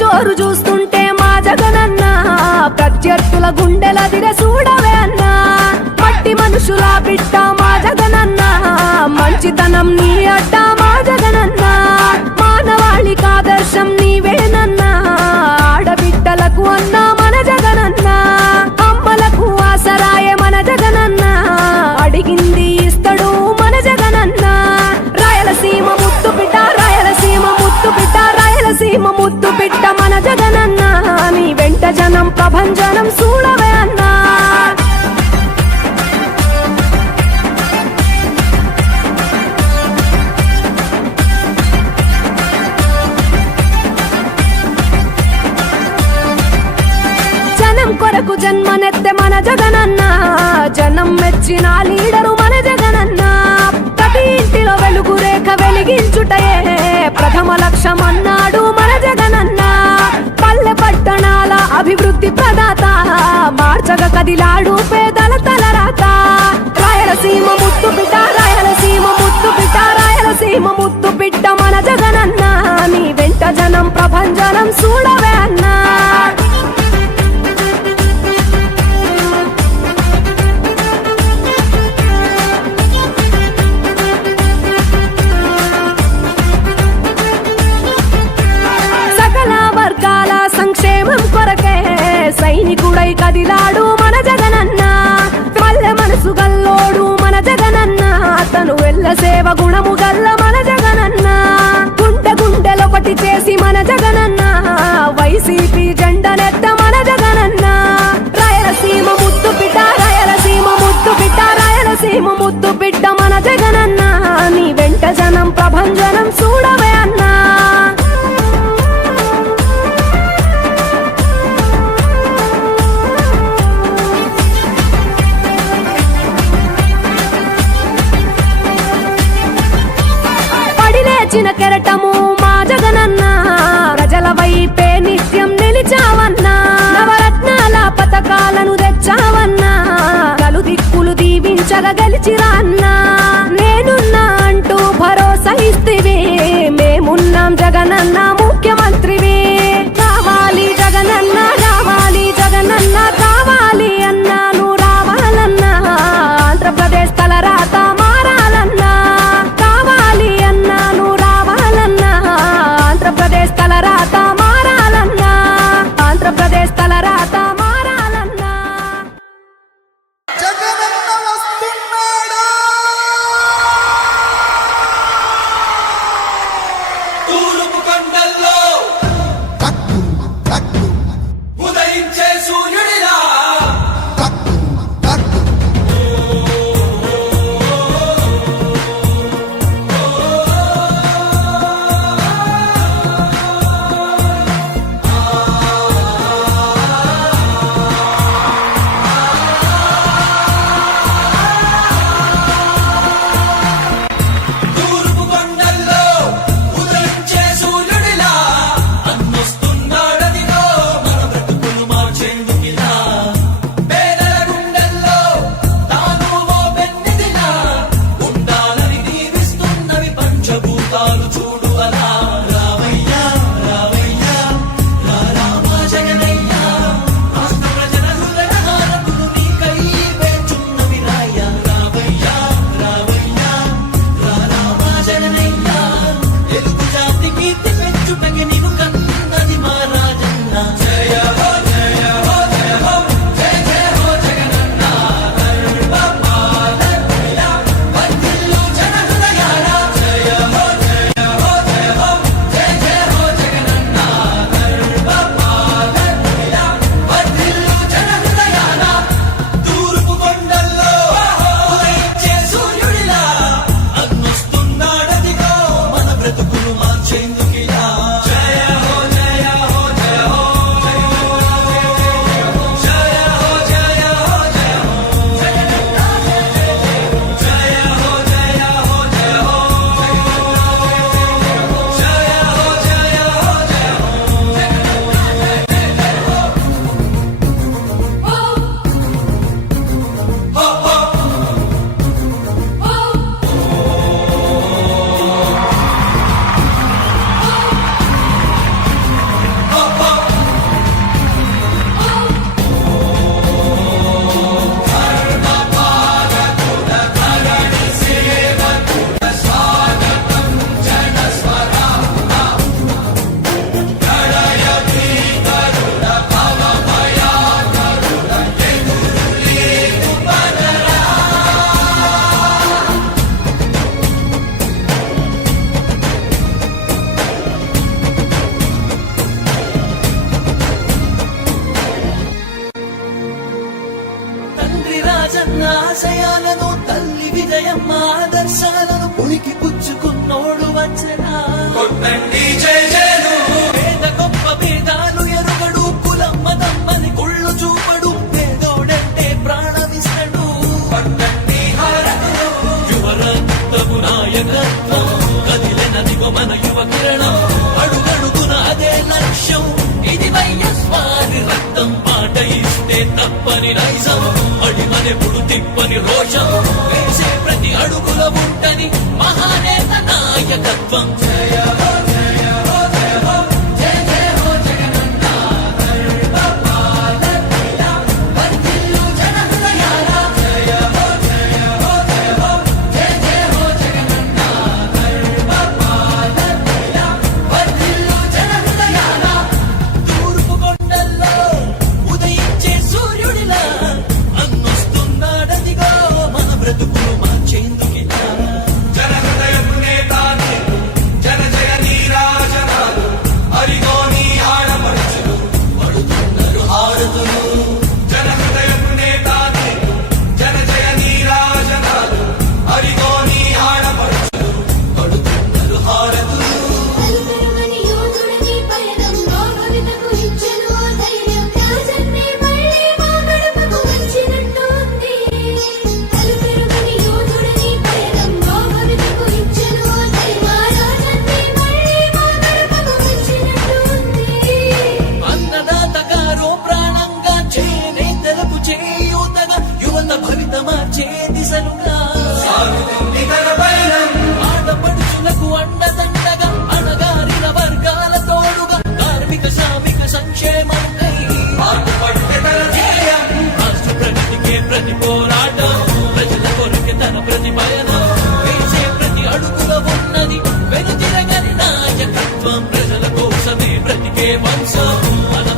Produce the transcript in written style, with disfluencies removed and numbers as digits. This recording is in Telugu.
జోరు చూస్తుంటే మా జగనన్న ప్రత్యర్థుల గుండెల దిర చూడవే అన్నా మట్టి మనుషుల బిడ్డ మా జగనన్న మంచితనం నీ అడ్డ మా జగనన్న మానవాళికి ఆదర్శం నీవేనన్నా ఆడబిడ్డలకు అన్నా మన జగనన్న అమ్మలకు ఆసరాయే మన జగనన్న అడిగింది ఇస్తడు మన జగనన్న రాయలసీమ ముద్దు బిడ్డ రాయలసీమ ముద్దు బిడ్డ రాయలసీమ ముద్దు బిడ్డ మన జగనన్న నీ వెంట జనం ప్రభంజనం చూడవే అన్నా జనం కొరకు జన్మనెత్తే మన జగనన్న జనం మెచ్చిన లీడరు మన జగనన్న ప్రతి ఇంటిలో వెలుగు రేఖ వెలిగించుటయే ప్రథమ లక్ష్యం అన్నాడు మన జగనన్న పల్లె పట్టణాల అభివృద్ధి ప్రదాత మార్చగ కదిలాడు పేదల తలరాత రాయలసీమ ముద్దు బిడ్డ రాయలసీమ ముద్దు బిడ్డ రాయలసీమ ముద్దు బిడ్డ మన జగనన్న నీ వెంట జనం ప్రభంజనం చూడవే అన్నా సంక్షేమం కొరకే సైనికుడై కదిలాడు మన జగనన్న పల్లె మనసు గల్లోడు మన జగనన్న తను వెళ్ళ సేవ గుణము గల్ల మన జగనన్న గుండె గుండెలొకటి చేసి మన జగనన్న వైసీపీ జెండనెత్త మన జగనన్న రాయలసీమ ముద్దు బిడ్డ రాయలసీమ ముద్దు బిడ్డ రాయలసీమ ముద్దు బిడ్డ మన జగనన్న నీ వెంట జనం ప్రభంజనం చూడవే అన్నా చిన్న కెరటము మా జగనన్న ప్రజల వైపే నిత్యం నిలిచావన్నా నవరత్నాల పథకాలను తెచ్చావన్నా నలు దిక్కులు దీవించగా గెలిచిరా అన్నా నేనున్నా అంటూ భరోసా ఇస్తివి మేమున్నాం జగనన్న ముఖ్యమంత్రివి కావాలి జగనన్న రావాలి జగనన్న కావాలి అన్నా నువ్వు రావాలన్నా ఆంధ్రప్రదేశ్ తలరాత మారాలన్నా కావాలి అన్నా ఆంధ్రప్రదేశ్ తలరాత మారాలన్నా ఆంధ్రప్రదేశ్ తలరాత మారాలన్నా జగనన్న వస్తున్నాడు తూర్పు కొండల అన్న ఆశయాలను తల్లి విజయమ్మ ఆదర్శాలను పుణికి పుచ్చుకున్నోడు వచ్చనా కొట్టండి జై జయలు పేద గొప్ప భేదాలు ఎరుగడు కులం మతం అని కుళ్ళు చూపడు పేదోడంటే ప్రాణమిస్తడు పట్టండి హారతులు యువరక్తము నాయకత్వం కదిలినదిగో మన యువ కిరణం అడుగడుగున అదే లక్ష్యం ఇది వైఎస్వారి రక్తం పాట ఇస్తే తప్పని నైజం అడిమనెప్పుడు తిప్పని రోషం వేసే ప్రతి అడుగుల ఉంటని మహానేత నాయకత్వం జయ హో జయ హో జయ హో జయ జయ హో జగనన్న గర్భపాలకిల వర్ధిల్లు జన హృదయాల జయ హో జయ హో జయ హో జయ జయ హో జగనన్న గర్భపాలకిల వర్ధిల్లు జన హృదయాల తూర్పు కొండల్లో ఉదయించే సూర్యుడిలా అన్నొస్తున్నాడదిగో మన బ్రతుకులు మార్చేందుకిలా జన హృదయపు నేతాన్ని జన జయ నీరాజనాలు అరిగో నీ ఆడపడుచులు పడుతున్నారు హారతులు జన హృదయపు నేతాన్ని జన జయ నీరాజనాలు అరిగో నీ ఆడపడుచులు పడుతున్నారు హారతులు అలుపెరుగని యోధుడిని పయనంలో భవితకు ఇచ్చెను ఆ ధైర్యం రాజన్నే మళ్ళీ మా గడపకు వచ్చినట్టు ఉంది అలుపెరుగని యోధుడిని పయనంలో భవితకు ఇచ్చెను ఆ ధైర్యం రాజన్నే మళ్ళీ మా గడపకు వచ్చినట్టు ఉంది అన్నదాత గారో ప్రాణంగా చేనేతలకు చేయూతగా యువత భవిత మార్చే దిశలుగా సాగుతుంది తన పయనం ఆడపడుచులకు అండదండగా అణగారిన వర్గాల తోడుగా కార్మిక శ్రామిక సంక్షేమంకై పాటుపడితే తన ధ్యేయం రాష్ట్ర ప్రగతికే ప్రతి పోరాటం ప్రజల కొరకే తన ప్రతి పయనం వేసే ప్రతి అడుగులో ఉన్నది వెనుతిరగని నాయకత్వం ప్రజల కోసమే బ్రతికే వంశం మన